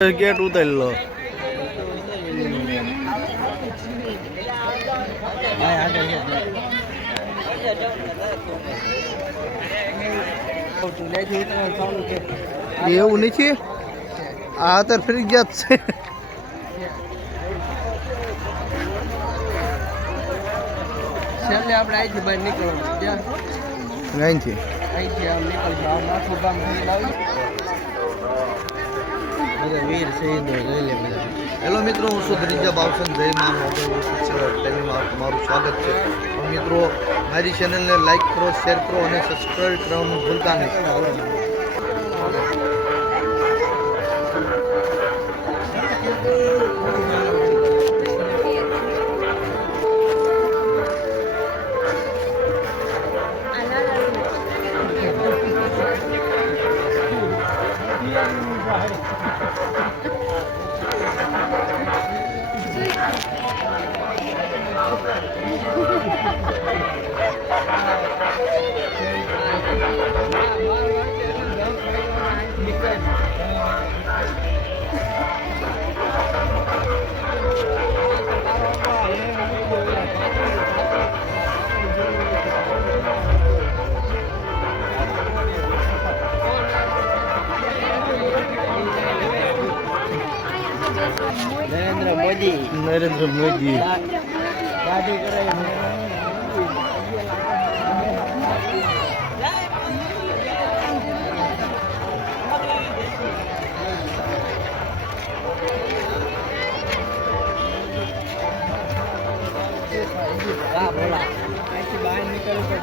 Gate उतर लो એવું નથી આ તો ફરજિયાત છે છેલ્લે આપણે અહીંથી બહાર નીકળવાનું ત્યાં અહીંથી આમ નીકળશું આ માથું ગામ થઈ લાવી બધા વીર શહીદો લઈ લે બધા. હેલો મિત્રો, હું છું ધ્રિજા બાવસન. જય મા મોગલ ટેલીમાં તમારું સ્વાગત છે. તો મિત્રો, મારી ચેનલને લાઈક કરો, શેર કરો અને સબસ્ક્રાઈબ કરવાનું ભૂલતા નહીં. નરેન્દ્ર મોદી ગાડી કરાવી બોલા અહીંથી બહાર નીકળવું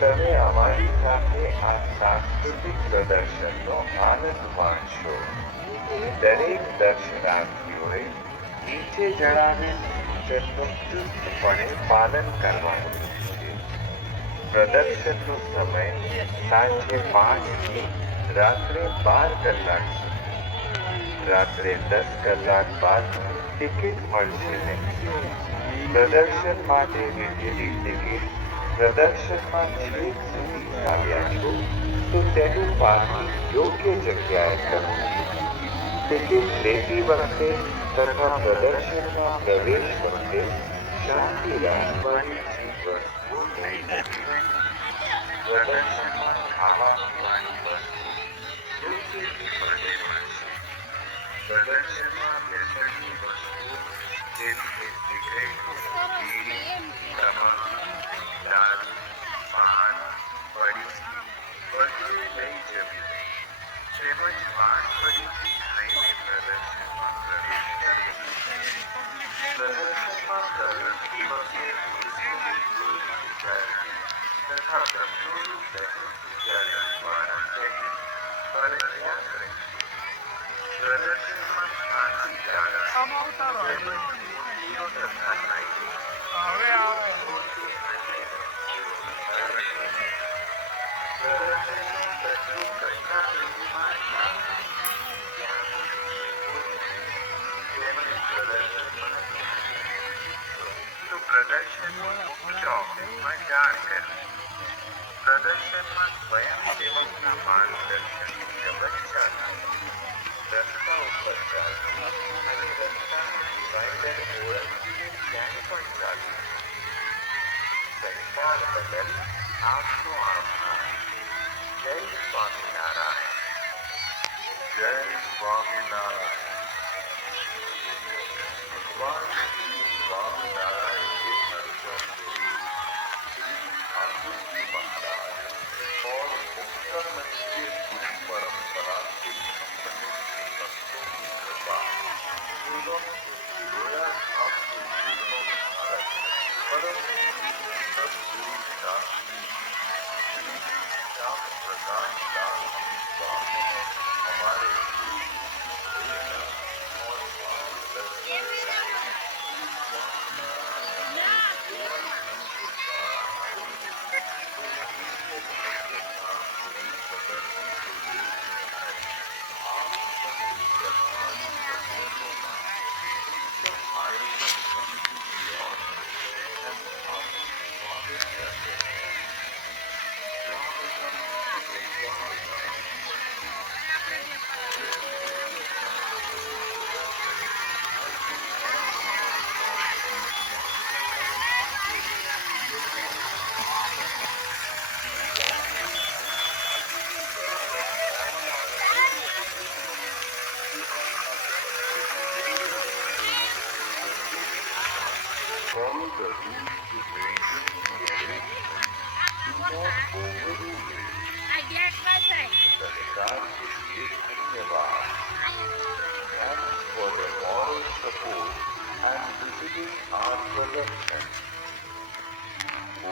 તમે અમારી સાથે આ સાંસ્કૃતિક પ્રદર્શનનો આનંદ માણશો. દરેક દર્શનાર્થીઓએ નીચે જણાવેલ સૂચનનું ચુસ્તપણે પાલન કરવાનું છે. પ્રદર્શનનો સમય સાંજે 5 થી રાત્રે 12 કલાક સુધી. રાત્રે 10 કલાક બાદ ટિકિટ મળશે નહીં. પ્રદર્શન માટે લીધેલી ટિકિટ પ્રદર્શનમાં છેક સુધી આવ્યા છો તો તેનું પાર્કિંગ યોગ્ય જગ્યાએ કરવું. ટિકિટ લેતી વખતે તથા પ્રદર્શનમાં પ્રવેશ વખતે શાંતિ રાખવાની વસ્તુઓ લઈ જવી. પ્રદર્શનમાં ખાવા પીવાની વસ્તુ યોગ્ય કિંમતે મળશે. પ્રદર્શનમાં વ્યસનની વસ્તુઓ જેમ કે સિગરેટ, બીડી, તમાકુ, દારૂ, પાન, પડીકી વગેરે લઈ જવી નહીં. તેમજ પાન પડીકી ખાઈને પ્રદર્શનમાં પ્રવેશ કરવો. પ્રદર્શનમાં પ્રવૃત્તિ વખતે તથા પ્રકૃતિ દ્વારા ફરજિયાત રહેશે. પ્રદર્શનમાં શાંતિ જાળવવી તેમજ મૂર્તિઓ તથા લાઇટિંગ પ્રદર્શનની ચોકડીમાં જાણ કરવી. પ્રદર્શનમાં સ્વયંસેવકના માર્ગદર્શનની વ્યવસ્થા થાય. રસ્તા ઉપર ચાલવું અને રસ્તાના ડિવાઈડર ઓળખીને ક્યાંય પણ ચાલવું. સહકાર બદલ આપનો આભાર. જય સ્વામિનારાયણ. જય સ્વામિનારાયણ. ભગવાન શ્રી સ્વામિનારાયણ और उत्तर की पूरी परंपरा के संबंधित भक्तों की कृपा एवं लोया आपके जीवनों में भारत परम सदगुरु शास्त्री श्री श्याम प्रकाश दास स्वामी हमारे और Follow the rules mentioned in the arrangement. Do not overdo it. सहकार के लिए धन्यवाद. Thanks for the moral support and visiting our production.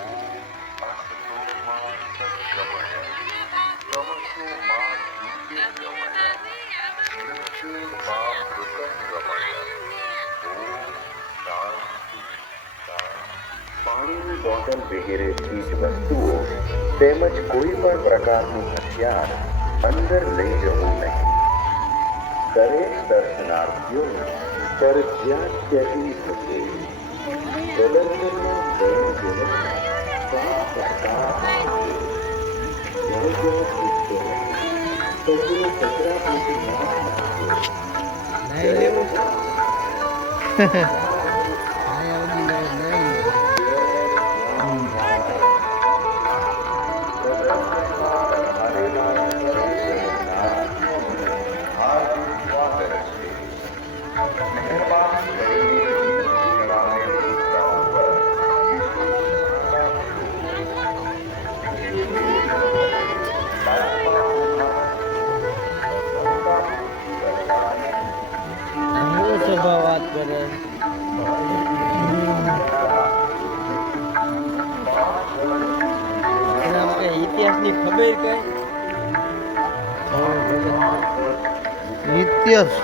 Om Asatoma Satgamaya. Tamasoma Jyotirgamaya. Mrityurma Mrutangamaya. Om Shanti Shanti. પાણીની બોટલ વગેરે ચીજ વસ્તુઓ તેમજ કોઈ પણ પ્રકારનું હથિયાર અંદર લઈ જવું નહીં. દરેક દર્શનાર્થીઓને ફરજિયાત ચેકિંગ થશે. પ્રદર્શનમાં વયોજનોને સાત સરકાર આપશે. જ્યાં જ્યાં પૂછતો નહીં કચરો કચરાપેટી ના નાખશે. વાત કરે ઇતિહાસની ખબર કઈ ઇતિહાસ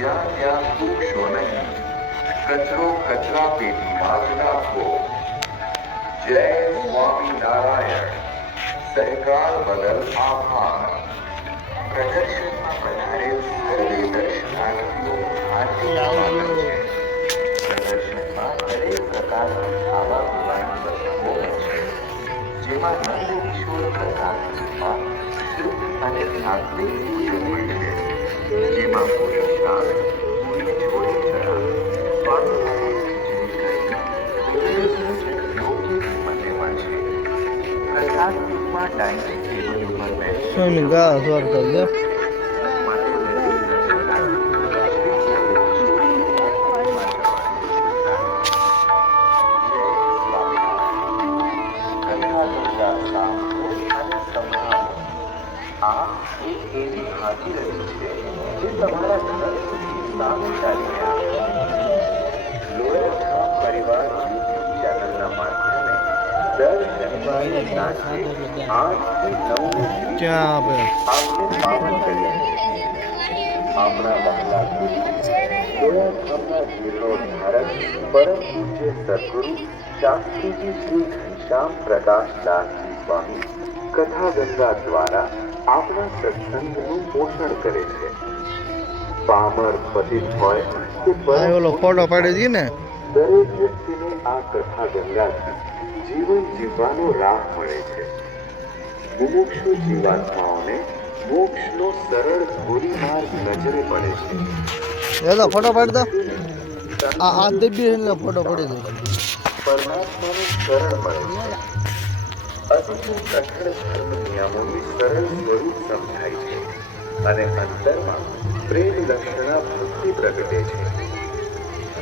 જ્યાં ત્યાં થૂકશો નહીં. કચરો કચરા પેટીમાં જ નાખો. જય સ્વામિનારાયણ. સહકાર બદલ આભાર. પ્રદર્શનમાં પધારેલ સર્વે દર્શનાર્થીઓ હાર્દિક સ્વાગત છે. પ્રદર્શનમાં દરેક પ્રકારની ખાવા પીવાની વસ્તુઓ છે, જેમાં નંદકિશોર પ્રસાદમાં શુદ્ધ અને સાત્વિક ભોજન છે, જેમાં પૂરી શાક, પૂરી છોડી ચણા, સ્વાદિષ્ટ ખીચડી યોગ્ય કિંમતે મળશે. પ્રસાદમાં ડાઇનિંગ ટેબલ ઉપર બેસી સોની ગા સ્વાર કર દે આ એક એવી હાથી રહી છે જે તમારા ઘર સુધી સામે ચાલીને આવે. લોયર ઠામ પરિવાર યુટ્યુબ ચેનલના માધ્યમે દર શનિવારે સાંજે 8 થી 9 ક્યાં આપે આપને પાવન કરીએ. આપણા મહિલા ગુરુ લોયર ઠામના જીર્ણોદ્ધારક પરમ પૂજ્ય સદગુરુ શાસ્ત્રીજી શ્રી ઘનશ્યામ પ્રકાશ દાસજી સ્વામી કથા ગંગા દ્વારા આપણા સત્સંગનું પોષણ કરે છે. પામર પતિત હોય કે આ ઓલો ફોટો પાડી દી ને દરેક વ્યક્તિને આ કથા ગંગાથી જીવન જીવવાનો રાહ મળે છે. મુમુક્ષુ જીવાત્માઓને મોક્ષનો સરળ ધોરીમાર્ગ નજરે પડે છે. એ તો ફોટો પાડી દો આ દેબી એટલે ફોટો પડી દો પરમાત્માનું શરણ મળે છે. અતિશય કઠણ ધર્મ નિયમોનું સરળ સ્વરૂપ સમજાય છે અને અંતરમાં પ્રેમ લક્ષણા ભક્તિ પ્રગટે છે.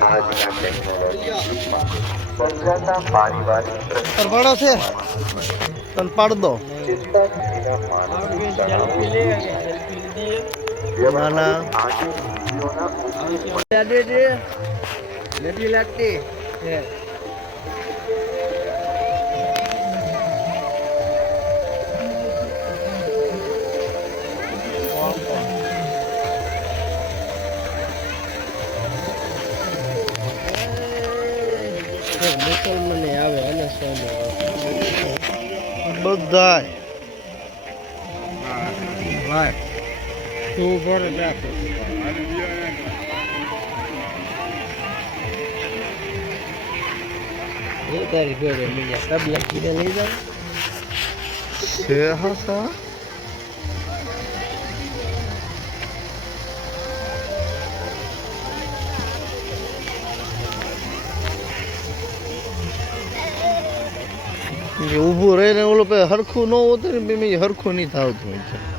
આજના ટેકનોલોજી યુગમાં સમજાતા પારિવારિક પાડો છે તને પાડ દો ચિંતાજનીના માનસિક તણાવ નાના આજે સ્થિતિઓના ઉપયોગ નથી લાગતી મુસલમાને આવે અને સ્વામી બધાય ભાઈ તું ભરે રાખો એ તારી જોડે મળ્યા તબલા કીધે લઈ જાય છે હા સા ઊભું રહીને ઓલો હરખું ન હોતું ને હરખું નહીં થતું હોય છે